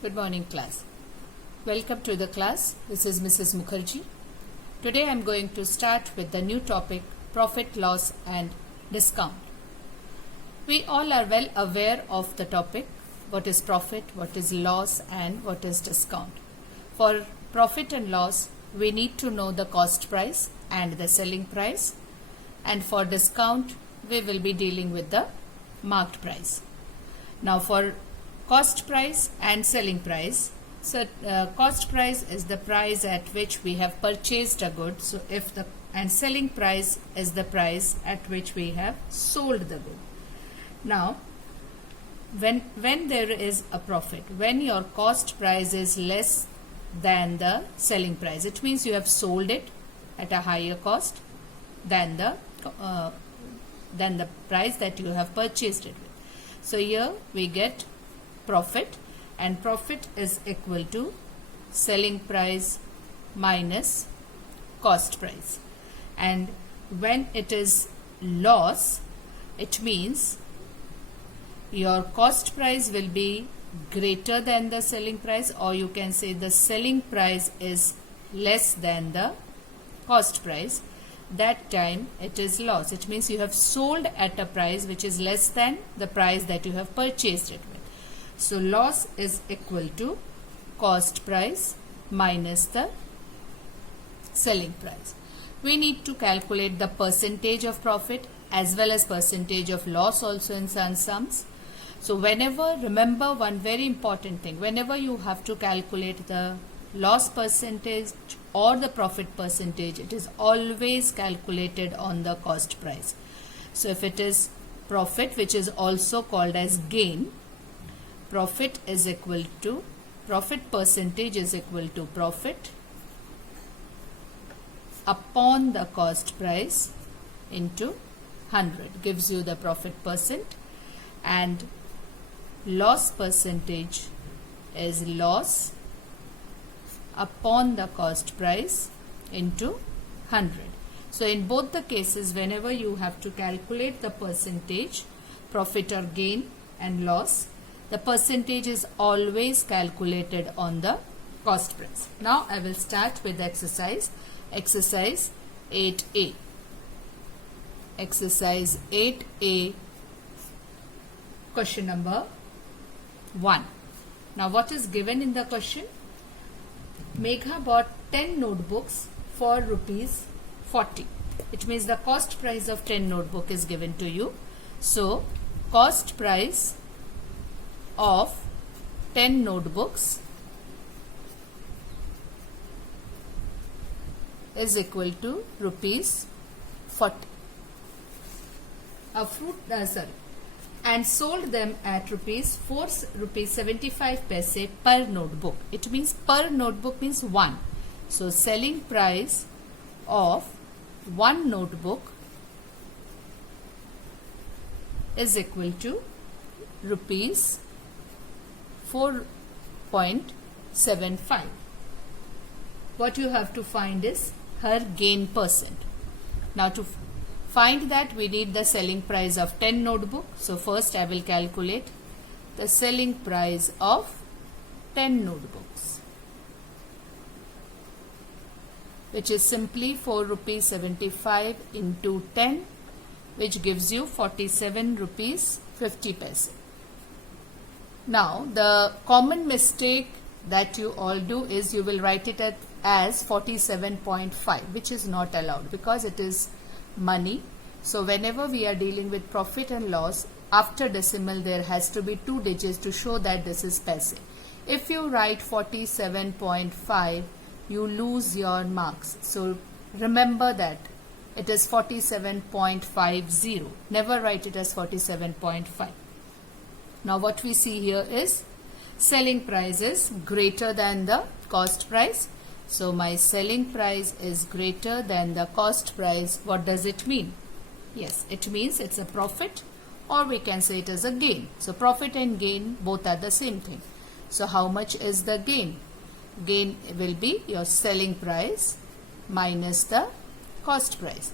Good morning, class. Welcome to the class. This is Mrs. Mukherjee. Today I am going to start with the new topic, profit, loss and discount. We all are well aware of the topic, what is profit, what is loss and what is discount. For profit and loss, we need to know the cost price and the selling price, and for discount, we will be dealing with the marked price. Now for cost price and selling price. So cost price is the price at which we have purchased a good. So and selling price is the price at which we have sold the good. Now when there is a profit, when your cost price is less than the selling price, it means you have sold it at a higher cost than the price that you have purchased it with. So here we get profit, and profit is equal to selling price minus cost price. And when it is loss, it means your cost price will be greater than the selling price, or you can say the selling price is less than the cost price. That time it is loss. It means you have sold at a price which is less than the price that you have purchased it with. So loss is equal to cost price minus the selling price. We need to calculate the percentage of profit as well as percentage of loss also in some sums. So remember one very important thing, whenever you have to calculate the loss percentage or the profit percentage, it is always calculated on the cost price. So if it is profit, which is also called as gain, profit percentage is equal to profit upon the cost price into 100 gives you the profit percent, and loss percentage is loss upon the cost price into 100. So in both the cases, whenever you have to calculate the percentage, profit or gain and loss, the percentage is always calculated on the cost price. Now I will start with exercise 8A. Exercise 8A, question number 1. Now what is given in the question? Megha bought 10 notebooks for rupees 40. It means the cost price of 10 notebook is given to you. So cost price of 10 notebooks is equal to rupees 40. And sold them at rupees 75 paise per notebook. It means per notebook means 1. So selling price of 1 notebook is equal to rupees 4.75. What you have to find is her gain percent. Now to find that, we need the selling price of 10 notebook. So first I will calculate the selling price of 10 notebooks, which is simply 4 rupees 75 into 10, which gives you 47 rupees 50 paise. Now the common mistake that you all do is you will write it as 47.5, which is not allowed because it is money. So whenever we are dealing with profit and loss, after decimal there has to be 2 digits to show that this is paise. If you write 47.5, you lose your marks. So remember that it is 47.50. Never write it as 47.5. Now what we see here is selling price is greater than the cost price. So my selling price is greater than the cost price. What does it mean? Yes, it means it's a profit, or we can say it is a gain. So profit and gain both are the same thing. So how much is the gain? Gain will be your selling price minus the cost price.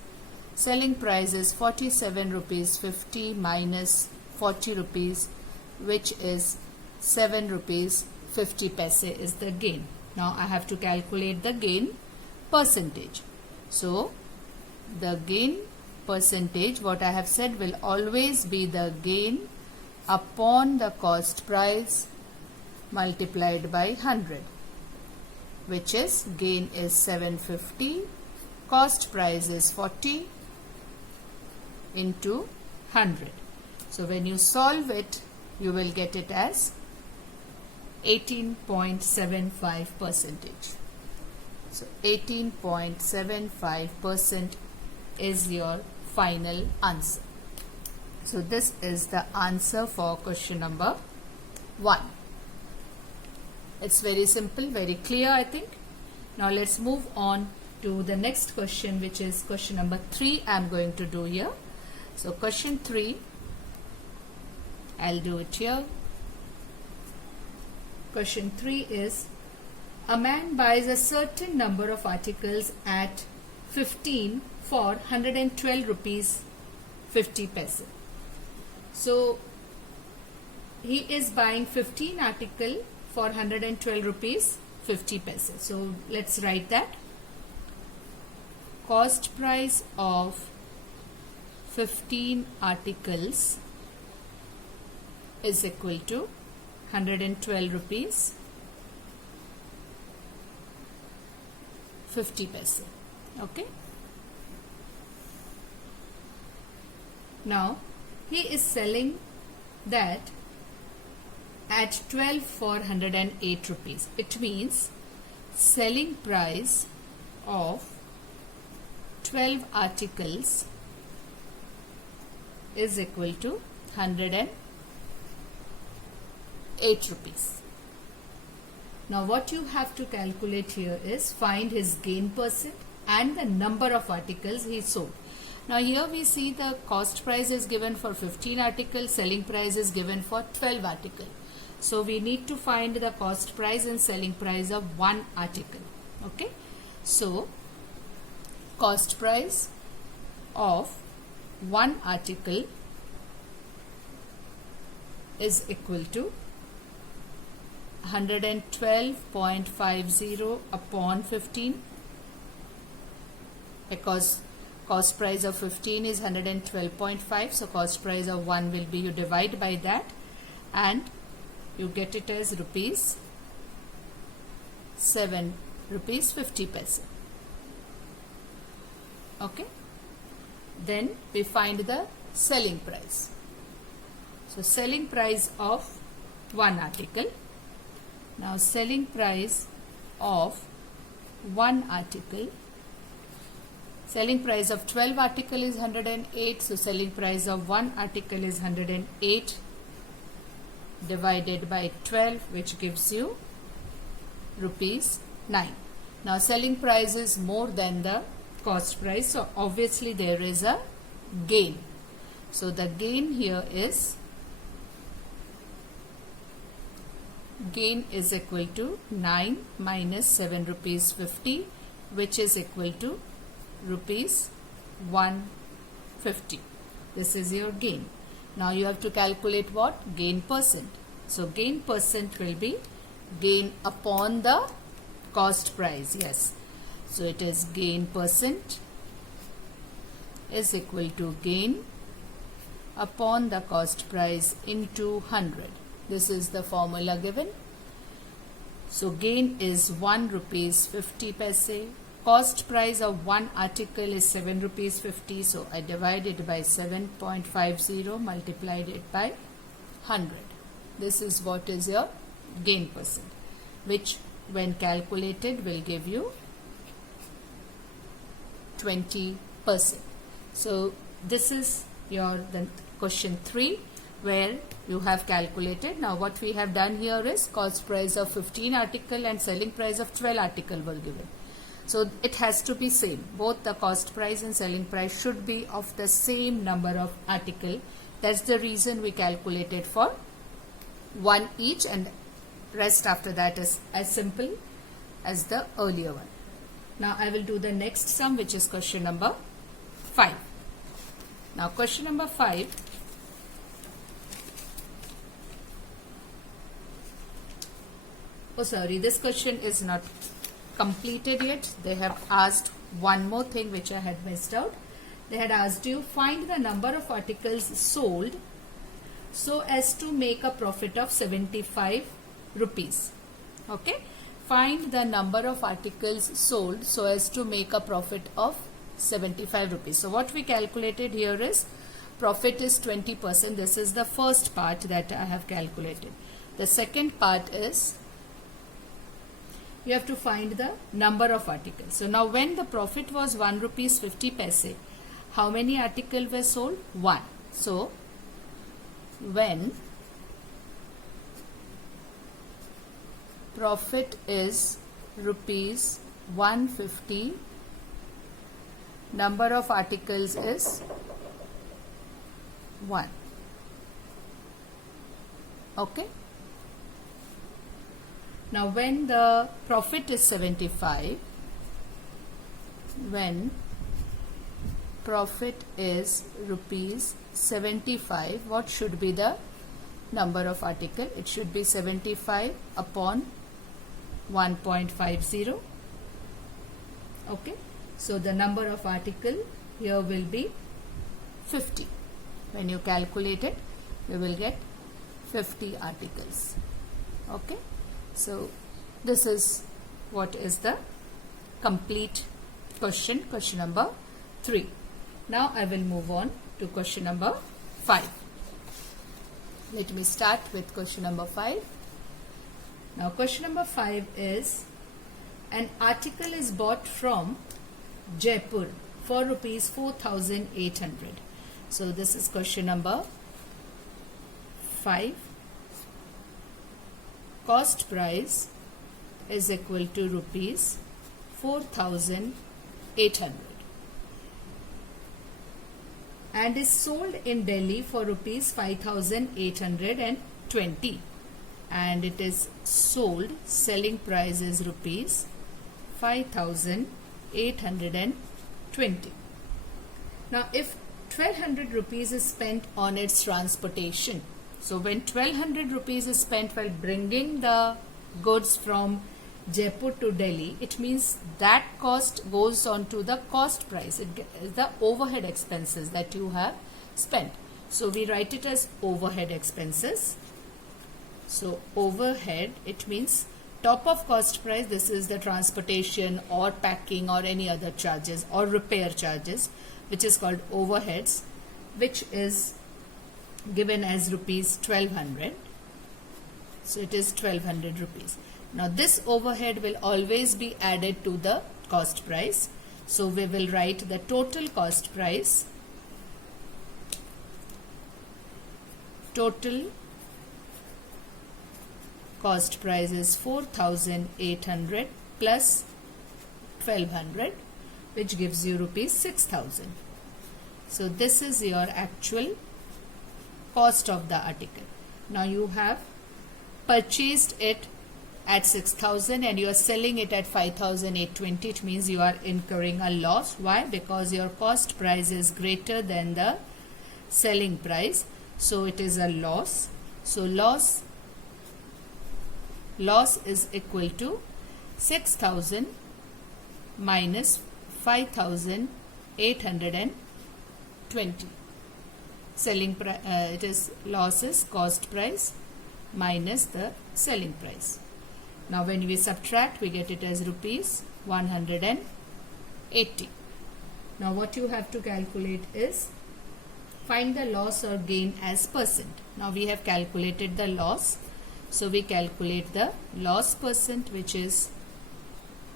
Selling price is 47 rupees 50 minus 40 rupees, which is 7 rupees 50 paise is the gain. Now I have to calculate the gain percentage. So the gain percentage, what I have said, will always be the gain upon the cost price multiplied by 100, which is gain is 750, cost price is 40 into 100. So when you solve it, you will get it as 18.75 percentage. So 18.75% is your final answer. So this is the answer for question number 1. It's very simple, very clear, I think. Now let's move on to the next question, which is question number 3 I'm going to do here. So question 3, I'll do it here. Question 3 is, a man buys a certain number of articles at 15 for 112 rupees 50 paise. So he is buying 15 article for 112 rupees 50 paise. So let's write that. Cost price of 15 articles is equal to 112 rupees 50 paise. Okay. Now he is selling that at 12 for 108 rupees. It means selling price of 12 articles is equal to 108 rupees. Now what you have to calculate here is find his gain percent and the number of articles he sold. Now here we see the cost price is given for 15 articles, selling price is given for 12 articles. So we need to find the cost price and selling price of one article. Okay. So cost price of one article is equal to 112.50 upon 15, because cost price of 15 is 112.5, so cost price of 1 will be, you divide by that and you get it as rupees 7 rupees 50 paise. Okay. Then we find the selling price. So selling price of one article. Now selling price of one article, selling price of 12 article is 108, so selling price of one article is 108 divided by 12, which gives you rupees 9. Now selling price is more than the cost price, so obviously there is a gain. So the gain here is, gain is equal to 9 minus 7 rupees 50, which is equal to rupees 150. This is your gain. Now you have to calculate what? Gain percent. So gain percent will be gain upon the cost price. Yes. So it is gain percent is equal to gain upon the cost price into 100. This is the formula given. So gain is 1 rupees 50 paise. Cost price of one article is 7 rupees 50. So I divided by 7.50, multiplied it by 100. This is what is your gain percent, which when calculated will give you 20%. So this is your the question 3, where you have calculated. Now what we have done here is cost price of 15 article and selling price of 12 article were given. So it has to be same. Both the cost price and selling price should be of the same number of article. That's the reason we calculated for one each, and rest after that is as simple as the earlier one. Now I will do the next sum, which is question number 5. Now question number 5. Oh, sorry, this question is not completed yet. They have asked one more thing which I had missed out. They had asked you, find the number of articles sold so as to make a profit of 75 rupees. Okay, find the number of articles sold so as to make a profit of 75 rupees. So what we calculated here is profit is 20%. This is the first part that I have calculated. The second part is you have to find the number of articles. So now when the profit was 1 rupees 50 paise, how many articles were sold? 1. So when profit is rupees 150, number of articles is 1. Okay. Now when the profit is 75, when profit is rupees 75, what should be the number of article? It should be 75 upon 1.50. Okay, so the number of article here will be 50. When you calculate it, you will get 50 articles. Okay, so this is what is the complete question number 3. Now I will move on to question number 5. Let me start with question number 5. Now question number 5 is, an article is bought from Jaipur for rupees 4,800. So this is question number 5. Cost price is equal to rupees 4,800 and is sold in Delhi for rupees 5,820, and it is sold, selling price is rupees 5,820. Now if 1,200 rupees is spent on its transportation, so when 1,200 rupees is spent while bringing the goods from Jaipur to Delhi, it means that cost goes on to the cost price. It is the overhead expenses that you have spent. So we write it as overhead expenses. So overhead, it means top of cost price, this is the transportation or packing or any other charges or repair charges, which is called overheads, which is given as rupees 1,200. So it is 1,200 rupees. Now this overhead will always be added to the cost price. So we will write the total cost price. Total cost price is 4,800 plus 1,200, which gives you rupees 6,000. So this is your actual cost of the article. Now you have purchased it at 6,000 and you are selling it at 5,820. It means you are incurring a loss. Why? Because your cost price is greater than the selling price. So it is a loss. So loss is equal to 6,000 minus 5,820. Selling price, it is losses cost price minus the selling price. Now when we subtract, we get it as rupees 180. Now what you have to calculate is find the loss or gain as percent. Now we have calculated the loss. So we calculate the loss percent, which is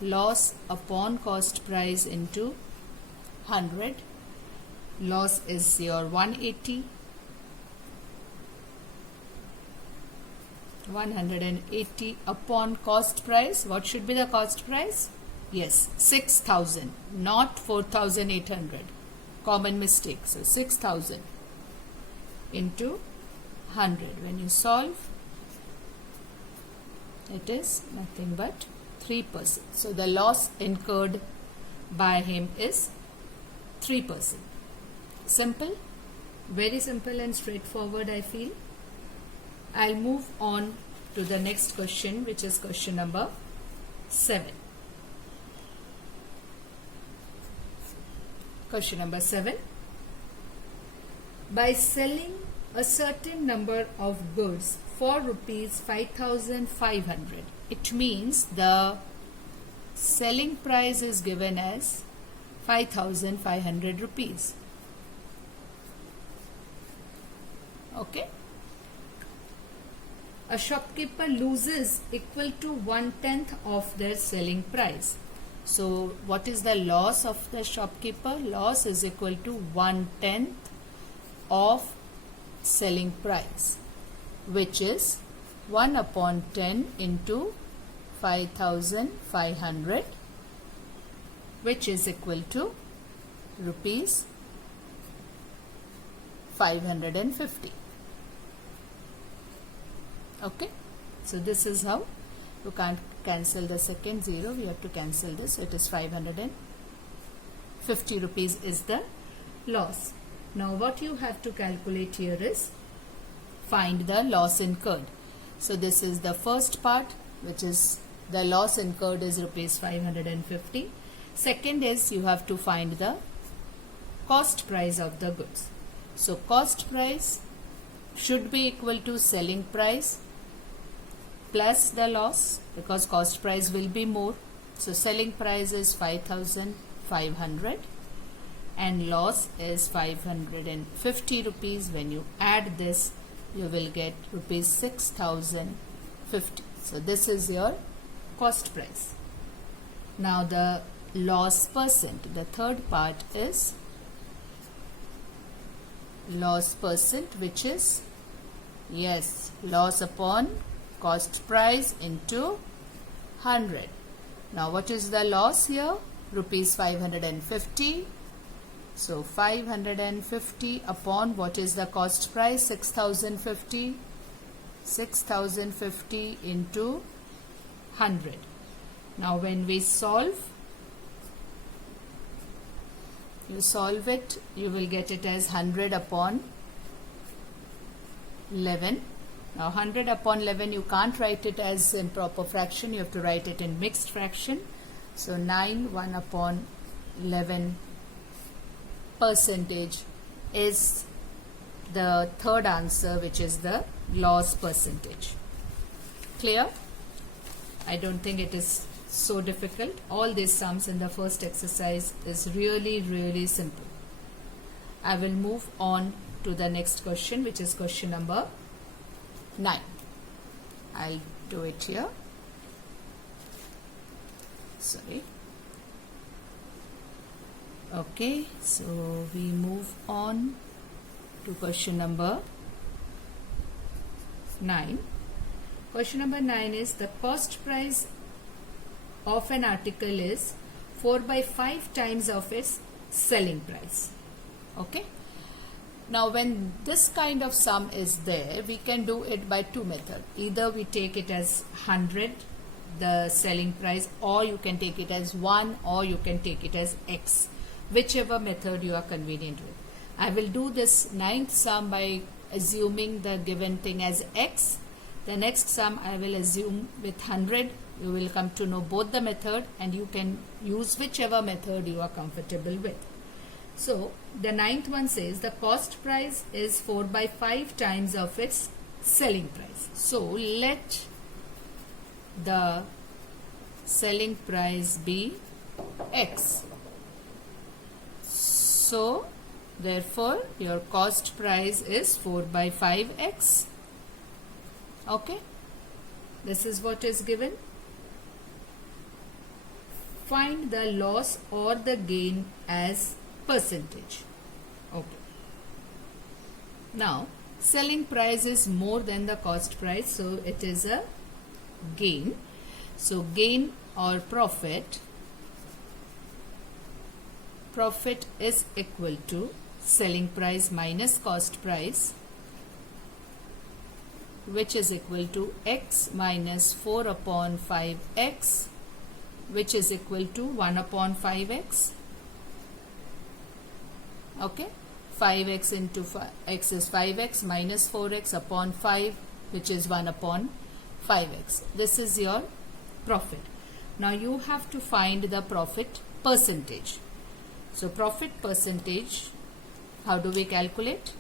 loss upon cost price into 100. Loss is your 180. 180 upon cost price. What should be the cost price? Yes, 6,000, not 4,800. Common mistake. So 6,000 into 100. When you solve, it is nothing but 3%. So the loss incurred by him is 3%. Simple, very simple and straightforward, I feel. I'll move on to the next question, which is question number 7. Question number 7. By selling a certain number of goods for rupees 5,500, it means the selling price is given as 5,500 rupees. Okay. A shopkeeper loses equal to 1/10 of their selling price. So what is the loss of the shopkeeper? Loss is equal to 1/10 of selling price, which is 1/10 into 5,500, which is equal to rupees 550. Okay, so this is how you can't cancel the second 0, we have to cancel this. It is 550 rupees is the loss. Now what you have to calculate here is find the loss incurred. So this is the first part, which is the loss incurred is rupees 550. Second is you have to find the cost price of the goods. So cost price should be equal to selling price plus the loss, because cost price will be more. So selling price is 5,500 and loss is 550 rupees. When you add this, you will get rupees 6,050. So this is your cost price. Now the loss percent, the third part is loss percent, which is, yes, loss upon cost price into 100. Now what is the loss here? Rupees 550. So 550 upon what is the cost price? 6,050. 6,050 into 100. Now when we solve, you solve it, you will get it as 100 upon 11. Now 100 upon 11, you can't write it as in proper fraction, you have to write it in mixed fraction. So 9 1 upon 11 percentage is the third answer, which is the loss percentage. Clear? I don't think it is so difficult. All these sums in the first exercise is really simple. I will move on to the next question, which is question number 9. I'll do it here. Sorry. Okay, so we move on to question number 9. Question number 9 is the cost price of an article is 4/5 times of its selling price. Okay. Now when this kind of sum is there, we can do it by two methods. Either we take it as 100, the selling price, or you can take it as 1, or you can take it as x, whichever method you are convenient with. I will do this 9th sum by assuming the given thing as x. The next sum I will assume with 100. You will come to know both the method and you can use whichever method you are comfortable with. So the 9th one says the cost price is 4/5 times of its selling price. So let the selling price be x. So therefore your cost price is 4/5x. Okay, this is what is given. Find the loss or the gain as percentage. Okay. Now selling price is more than the cost price, so it is a gain. So gain or profit is equal to selling price minus cost price, which is equal to x minus 4/5x, which is equal to 1/5x. Okay, 5x into x is 5x minus 4x upon 5, which is 1/5. 5x. This is your profit. Now you have to find the profit percentage. So profit percentage, how do we calculate?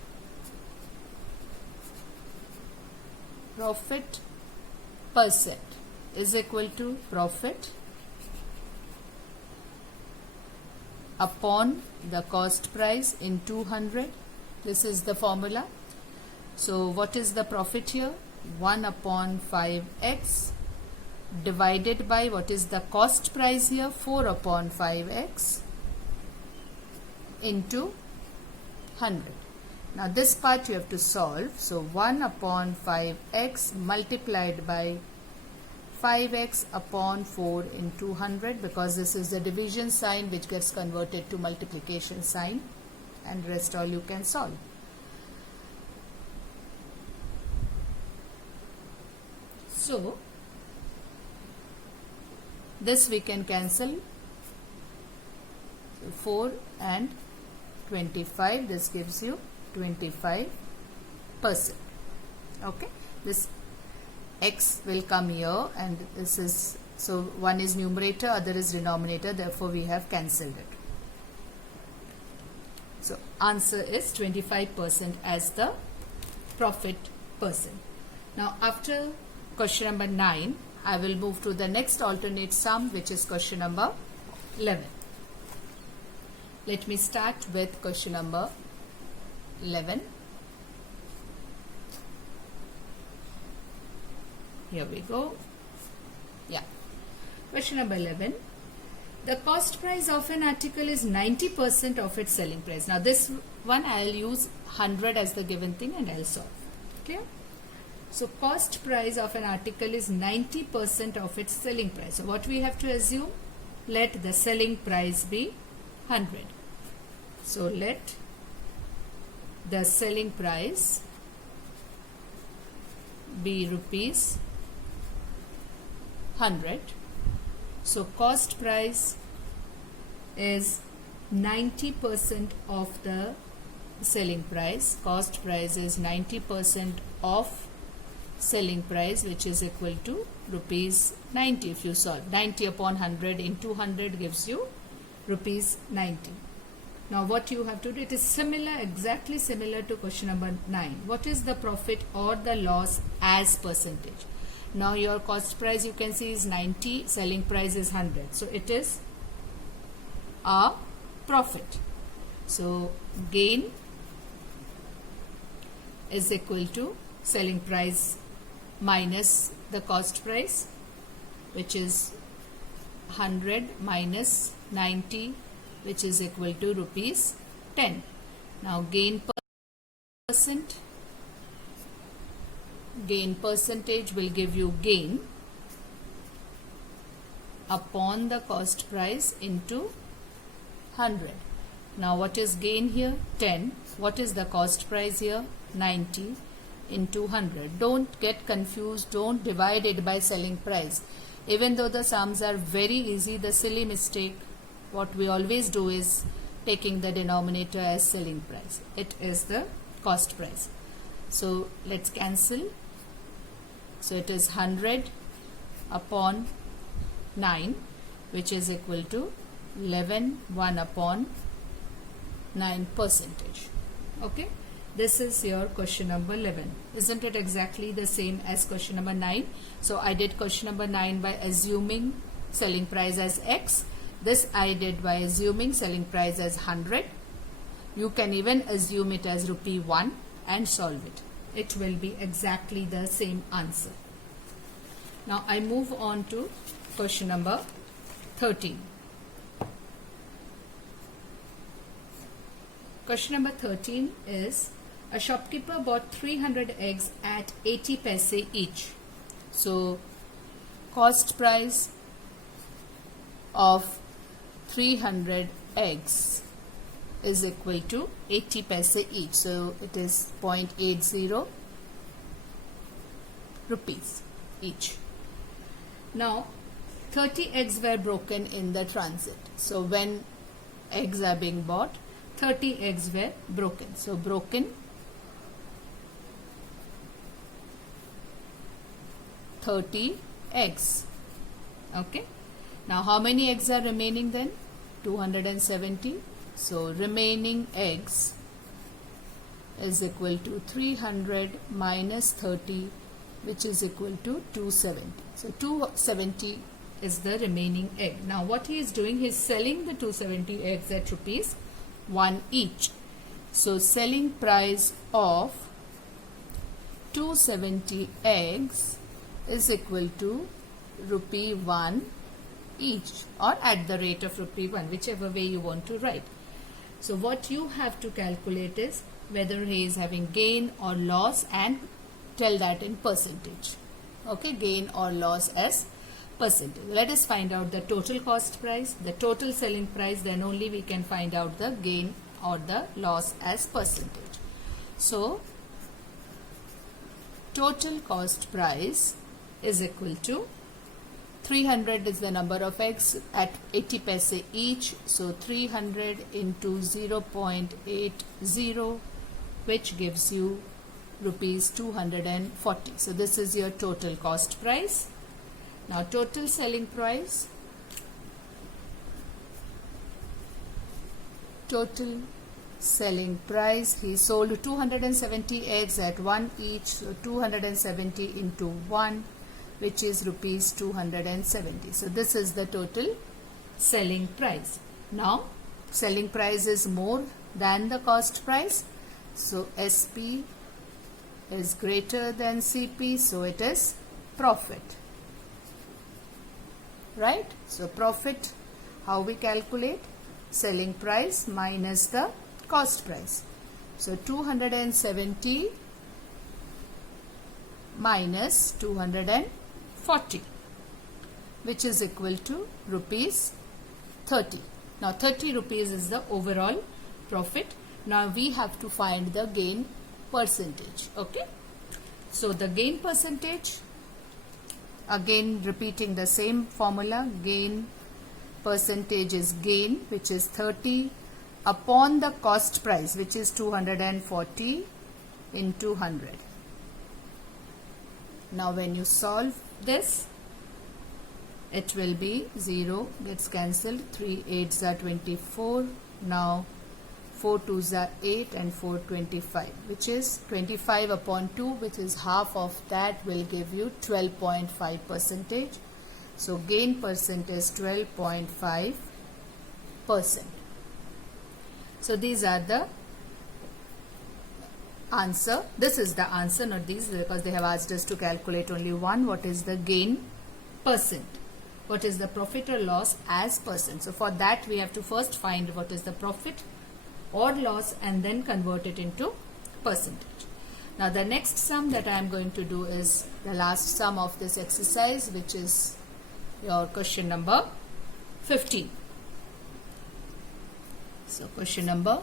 Profit percent is equal to profit upon the cost price in 200. This is the formula. So what is the profit here? 1 upon 5x divided by what is the cost price here? 4 upon 5x into 100. Now this part you have to solve. So 1 upon 5x multiplied by 5x upon 4 into 100, because this is the division sign which gets converted to multiplication sign, and rest all you can solve. So this we can cancel. 4 and 25, this gives you 25%. Okay, this x will come here, and this is, so one is numerator, other is denominator, therefore we have cancelled it. So answer is 25% as the profit percent. Now after question number 9, I will move to the next alternate sum, which is question number 11. Let me start with question number 11. Here we go. Yeah. Question number 11. The cost price of an article is 90% of its selling price. Now this one I will use 100 as the given thing and I will solve. Okay. So cost price of an article is 90% of its selling price. So what we have to assume? Let the selling price be 100. So let the selling price be rupees 100. So cost price is 90% of the selling price. Cost price is 90% of selling price, which is equal to rupees 90. If you solve 90 upon 100 into 100 gives you rupees 90. Now what you have to do, it is similar, exactly similar to question number 9. What is the profit or the loss as percentage? Now your cost price you can see is 90, selling price is 100. So it is a profit. So gain is equal to selling price minus the cost price, which is 100 minus 90, which is equal to rupees 10. Now gain percentage will give you gain upon the cost price into 100. Now what is gain here? 10. What is the cost price here? 90 into 100. Don't get confused. Don't divide it by selling price. Even though the sums are very easy, the silly mistake what we always do is taking the denominator as selling price. It is the cost price. So let's cancel. So it is 100 upon 9, which is equal to 11, 1 upon 9 percentage. Okay. This is your question number 11. Isn't it exactly the same as question number 9? So I did question number 9 by assuming selling price as X. This I did by assuming selling price as 100. You can even assume it as rupee 1 and solve it. It will be exactly the same answer. Now I move on to question number 13. Question number 13 is, a shopkeeper bought 300 eggs at 80 paise each. So cost price of 300 eggs is equal to 80 paise each. So it is 0.80 rupees each. Now 30 eggs were broken in the transit. So when eggs are being bought, 30 eggs were broken. So broken 30 eggs. Okay. Now how many eggs are remaining then? 270. So remaining eggs is equal to 300 minus 30, which is equal to 270. So 270 is the remaining egg. Now what he is doing, he is selling the 270 eggs at rupees 1 each. So selling price of 270 eggs is equal to rupee 1 each, or at the rate of rupee 1, whichever way you want to write. So what you have to calculate is whether he is having gain or loss, and tell that in percentage. Okay, gain or loss as percentage. Let us find out the total cost price, the total selling price, then only we can find out the gain or the loss as percentage. So total cost price is equal to 300 is the number of eggs at 80 paise each. So 300 into 0.80, which gives you rupees 240. So this is your total cost price. Now total selling price. Total selling price, he sold 270 eggs at 1 each. So 270 into 1, which is rupees 270. So this is the total selling price. Now selling price is more than the cost price. So SP is greater than CP. So it is profit. Right? So profit, how we calculate? Selling price minus the cost price. So 270 minus 240, which is equal to rupees 30. Now 30 rupees is the overall profit. Now we have to find the gain percentage. Okay. So the gain percentage, again repeating the same formula, gain percentage is gain, which is 30 upon the cost price, which is 240 into 100. Now when you solve this, it will be 0 gets cancelled, 3 8s are 24. Now 4 2s are 8 and 4 25, which is 25 upon 2, which is half of that, will give you 12.5 percentage. So gain percent is 12.5%. So these are the answer. This is the answer, not these, because they have asked us to calculate only one. What is the gain percent? What is the profit or loss as percent? So for that we have to first find what is the profit or loss and then convert it into percentage. Now the next sum that I am going to do is the last sum of this exercise, which is your question number 15. So question number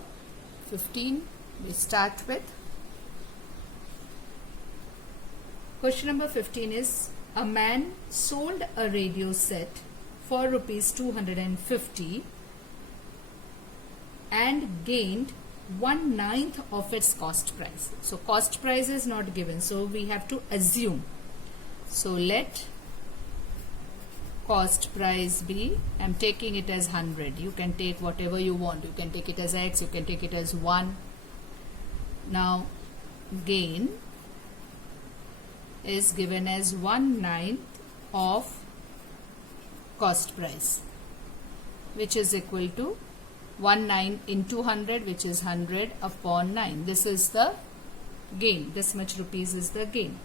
15 we start with. Question number 15 is, a man sold a radio set for rupees 250 and gained 1/9 of its cost price. So cost price is not given, so we have to assume. So let cost price be, I am taking it as 100. You can take whatever you want. You can take it as X, you can take it as 1. Now gain is given as 1/9 of cost price, which is equal to 1/9 into 100, which is 100 upon 9. This is the gain. This much rupees is the gain.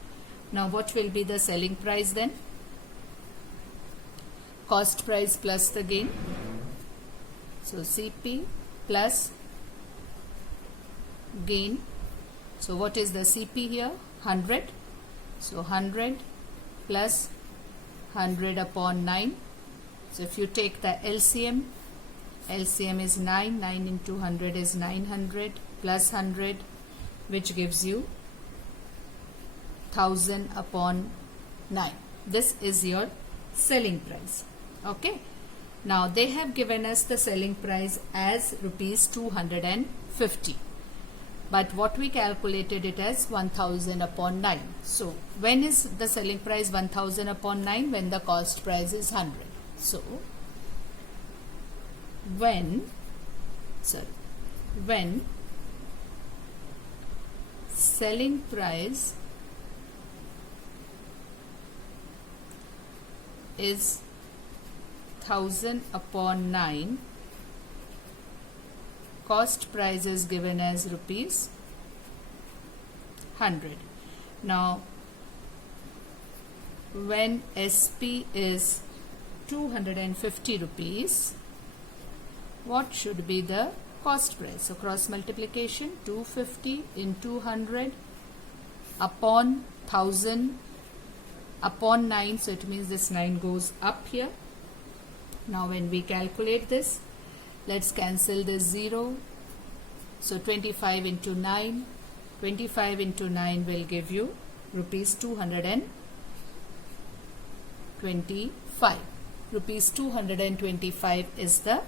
Now what will be the selling price then? Cost price plus the gain. So CP plus gain. So what is the CP here? 100. So 100 plus 100 upon 9. So if you take the LCM, LCM is 9. 9 into 100 is 900 plus 100, which gives you 1000 upon 9. This is your selling price. Okay. Now they have given us the selling price as rupees 250. but what we calculated it as 1000 upon 9. So when is the selling price 1000 upon 9? When the cost price is 100. So when selling price is 1000 upon 9, cost price is given as rupees 100. Now when SP is 250 rupees, what should be the cost price? So cross multiplication, 250 into 100 upon 1000 upon 9, so it means this 9 goes up here. Now when we calculate this, let's cancel this 0. So 25 into 9, 25 into 9 will give you rupees 225. Rupees 225 is the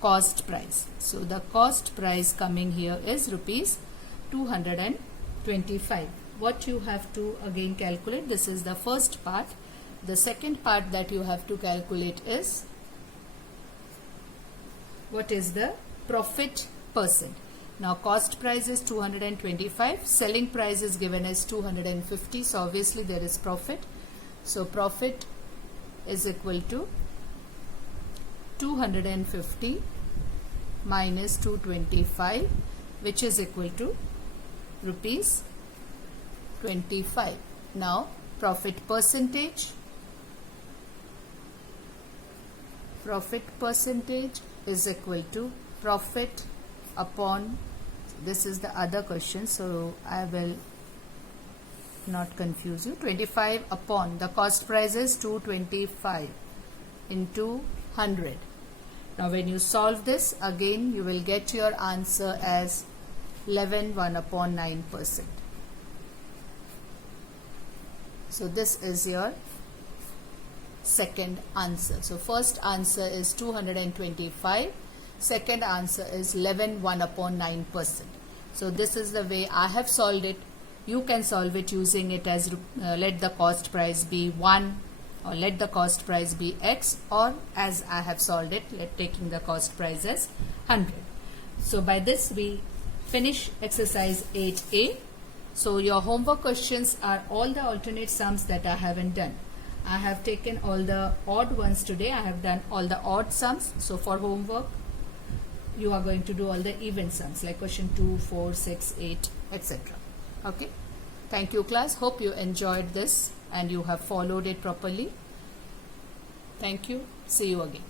cost price. So the cost price coming here is rupees 225. What you have to again calculate, this is the first part. The second part that you have to calculate is what is the profit percent. Now cost price is 225, selling price is given as 250, so obviously there is profit. So profit is equal to 250 minus 225, which is equal to rupees 25. Now profit percentage is equal to profit upon, this is the other question, so I will not confuse you. 25 upon the cost price is 225 into 100. Now when you solve this, again you will get your answer as 11 upon 9%. So this is your second answer. So first answer is 225, second answer is 11 upon 9%. So this is the way I have solved it. You can solve it using it as let the cost price be 1, or let the cost price be X, or as I have solved it, taking the cost price as 100. So by this we finish exercise 8A. So your homework questions are all the alternate sums that I haven't done. I have taken all the odd ones today. I have done all the odd sums. So for homework, you are going to do all the even sums like question 2, 4, 6, 8, etc. Okay. Thank you class. Hope you enjoyed this and you have followed it properly. Thank you. See you again.